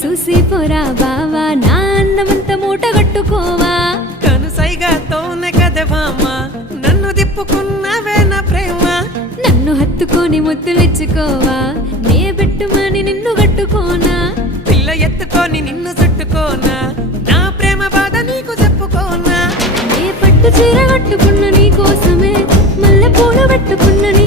చూసి పోరా బావా నా అందమంతా మూట కట్టుకోవా కనుసైగాతోనే కదే భామ నన్ను దిప్పుకున్నావే నా ప్రేమ నన్ను హత్తుకొని ముద్దులిచ్చుకోవా నే పెట్టుమని నిన్ను కట్టుకోనా పిల్ల ఎత్తుకొని నిన్ను చుట్టుకోనా నా ప్రేమ బాధ నీకు చెప్పుకోనా ఏ పట్టు చీర కట్టుకున్న నీ కోసమే మల్లె పూలు పెట్టుకున్న నీ